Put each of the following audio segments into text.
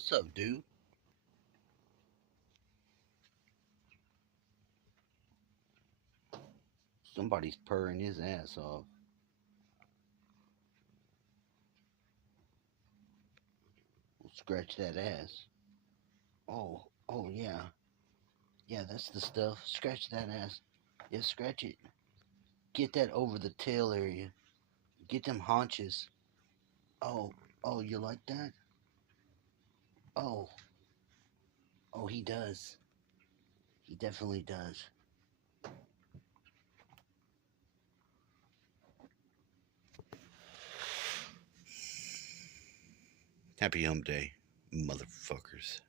What's up, dude? Somebody's purring his ass off. Well, scratch that ass. Oh, yeah. Yeah, that's the stuff. Scratch that ass. Yeah, scratch it. Get that over the tail area. Get them haunches. Oh, oh, you like that? Oh, oh, he does. He definitely does. Happy Hump Day, motherfuckers.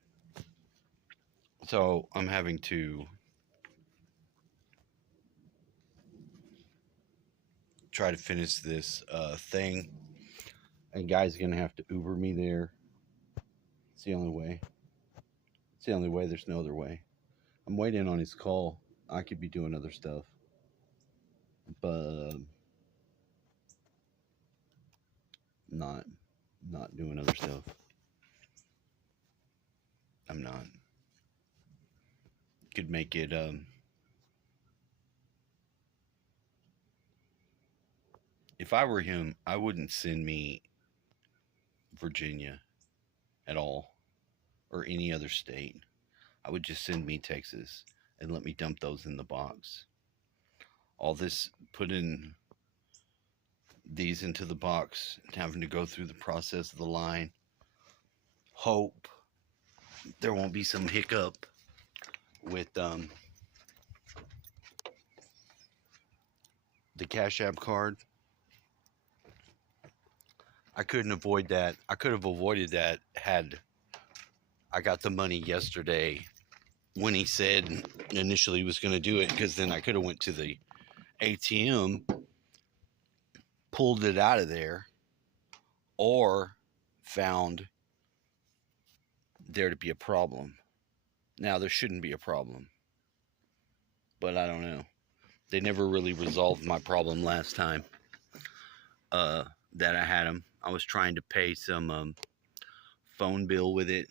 So, I'm having to try to finish this thing. And guy's gonna have to Uber me there. It's the only way. It's the only way. There's no other way. I'm waiting on his call. I could be doing other stuff, but not not doing other stuff. I'm not. Could make it. If I were him, I wouldn't send me Virginia at all or any other state. I would just send me Texas and let me dump those in the box. All this putting these into the box, having to go through the process of the line. Hope there won't be some hiccup with the Cash App card. I couldn't avoid that. I could have avoided that had I got the money yesterday when he said initially he was going to do it, because then I could have went to the ATM, pulled it out of there, or found there to be a problem. Now there shouldn't be a problem, but I don't know. They never really resolved my problem last time that I had them. I was trying to pay some phone bill with it,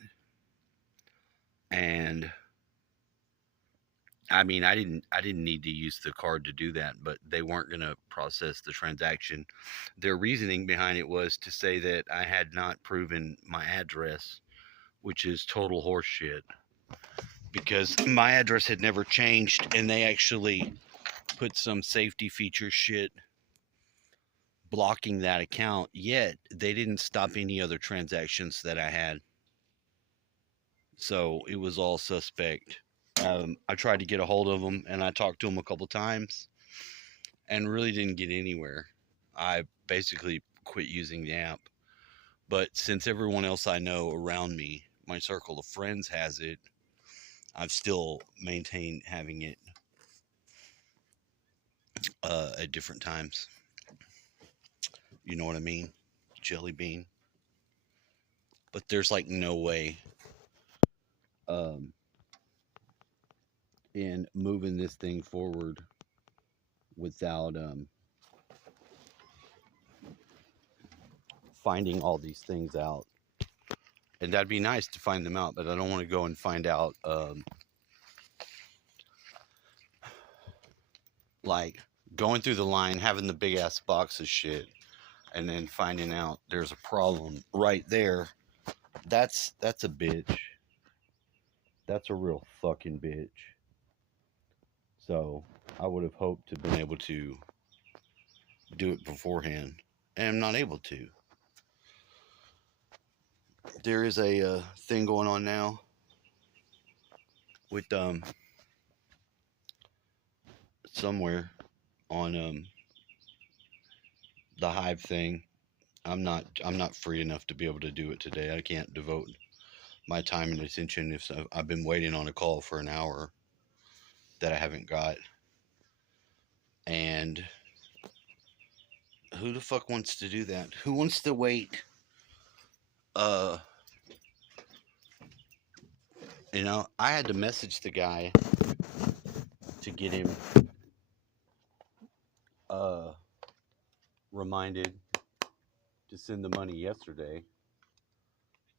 and I mean, I didn't need to use the card to do that, but they weren't going to process the transaction. Their reasoning behind it was to say that I had not proven my address, which is total horseshit, because my address had never changed, and they actually put some safety feature shit blocking that account, yet they didn't stop any other transactions that I had. So it was all suspect. I tried to get a hold of them, and I talked to them a couple times and really didn't get anywhere. I basically quit using the app. But since everyone else I know around me, my circle of friends, has it, I've still maintained having it at different times. You know what I mean? Jelly bean. But there's like no way um, in moving this thing forward without finding all these things out. And that'd be nice to find them out, but I don't want to go and find out like going through the line, having the big ass box of shit, and then finding out there's a problem right there. That's a bitch. That's a real fucking bitch. So I would have hoped to have been able to do it beforehand, and I'm not able to. There is a thing going on now with somewhere on the Hive thing. I'm not free enough to be able to do it today. I can't devote my time and attention if I've been waiting on a call for an hour that I haven't got. And who the fuck wants to do that? Who wants to wait? Uh, I had to message the guy to get him uh reminded to send the money yesterday,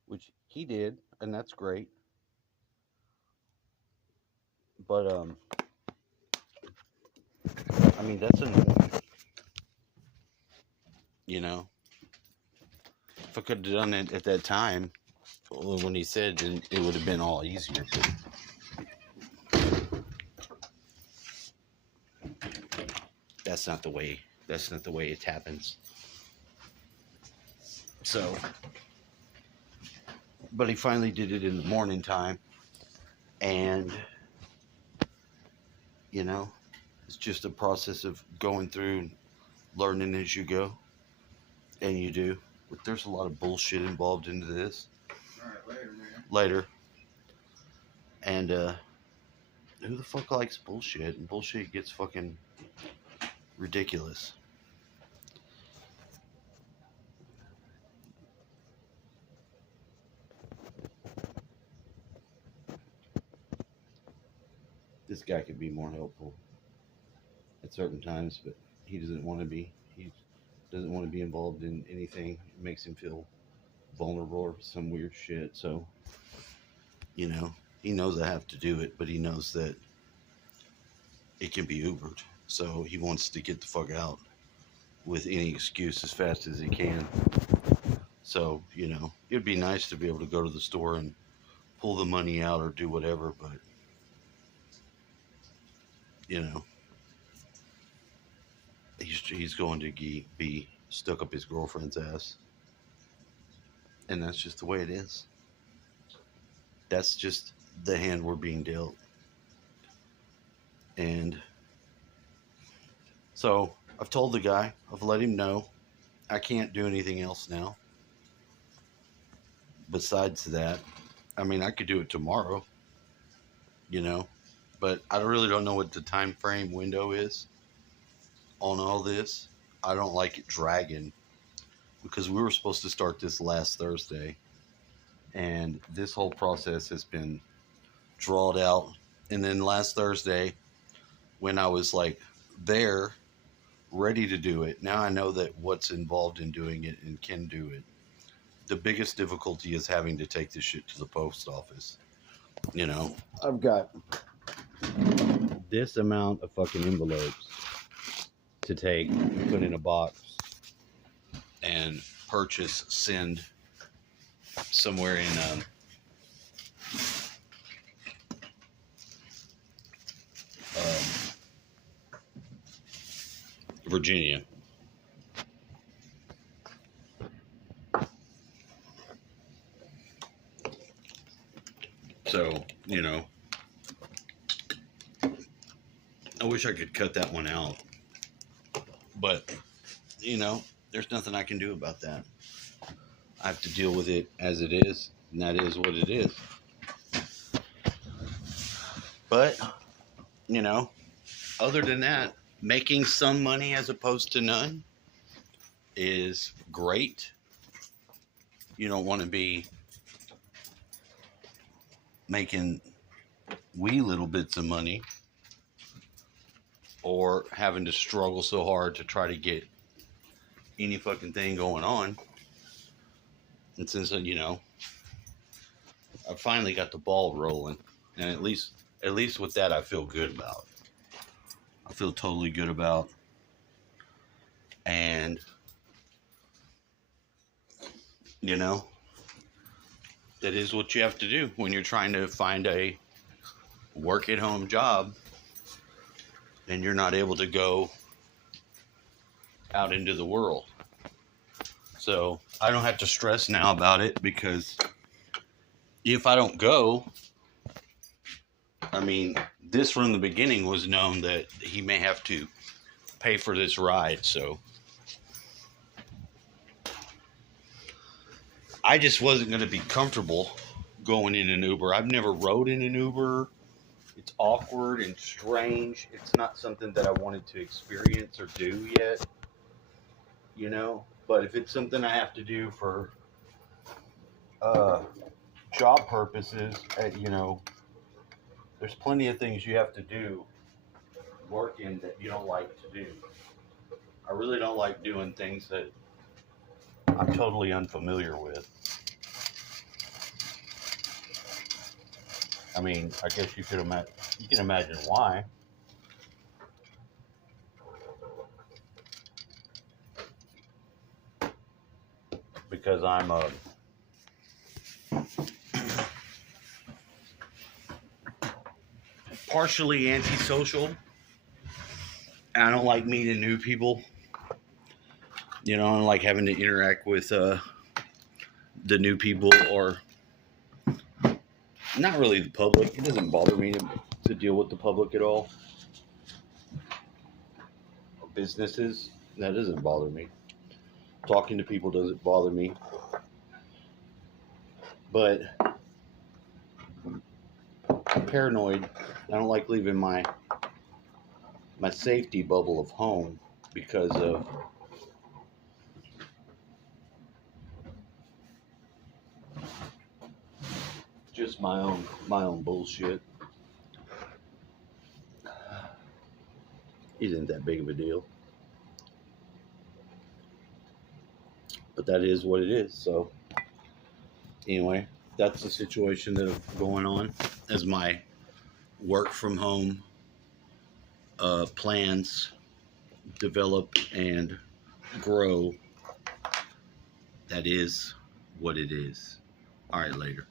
which he did. and that's great. But I mean, that's annoying. You know, if I could have done it at that time, well, when he said, then it would have been all easier. But that's not the way. That's not the way it happens. So, but he finally did it in the morning time, and you know, it's just a process of going through, learning as you go, and you do. But there's a lot of bullshit involved into this. All right, later, man. Later, and who the fuck likes bullshit? And bullshit gets fucking ridiculous. This guy could be more helpful at certain times, but he doesn't want to be. He doesn't want to be involved in anything. It makes him feel vulnerable or some weird shit. So, you know, he knows I have to do it, but he knows that it can be Ubered. So he wants to get the fuck out with any excuse as fast as he can. So, you know, it'd be nice to be able to go to the store and pull the money out or do whatever, but, you know, he's going to be stuck up his girlfriend's ass. And that's just the way it is. That's just the hand we're being dealt. And so I've told the guy, I've let him know I can't do anything else now. Besides that, I mean, I could do it tomorrow, you know, but I really don't know what the time frame window is on all this. I don't like it dragging because we were supposed to start this last Thursday, and this whole process has been drawn out. And then last Thursday, when I was like there, ready to do it, now I know that what's involved in doing it and can do it. The biggest difficulty is having to take this shit to the post office. You know, I've got this amount of fucking envelopes to take, put in a box, and purchase, send somewhere in Virginia. So, you know, I wish I could cut that one out. But, you know, there's nothing I can do about that. I have to deal with it as it is, and that is what it is. But, you know, other than that, making some money as opposed to none is great. You don't want to be making wee little bits of money or having to struggle so hard to try to get any fucking thing going on. And since, you know, I finally got the ball rolling, and at least with that, I feel good about. I feel totally good about. And, you know, that is what you have to do when you're trying to find a work at home job and you're not able to go out into the world. So I don't have to stress now about it, because if I don't go, I mean, this from the beginning was known that he may have to pay for this ride. So I just wasn't going to be comfortable going in an Uber. I've never rode in an Uber. It's awkward and strange. It's not something that I wanted to experience or do yet, you know. But if it's something I have to do for job purposes, you know, there's plenty of things you have to do working that you don't like to do. I really don't like doing things that I'm totally unfamiliar with. I mean, I guess you can imagine why. Because I'm partially antisocial. I don't like meeting new people. You know, I don't like having to interact with the new people, or not really the public. It doesn't bother me to deal with the public at all. Businesses, that doesn't bother me. Talking to people doesn't bother me. But I'm paranoid. I don't like leaving my safety bubble of home because of just my own bullshit. Isn't that big of a deal. But that is what it is. So anyway, that's the situation that is going on as my work from home plans develop and grow. That is what it is. All right, later.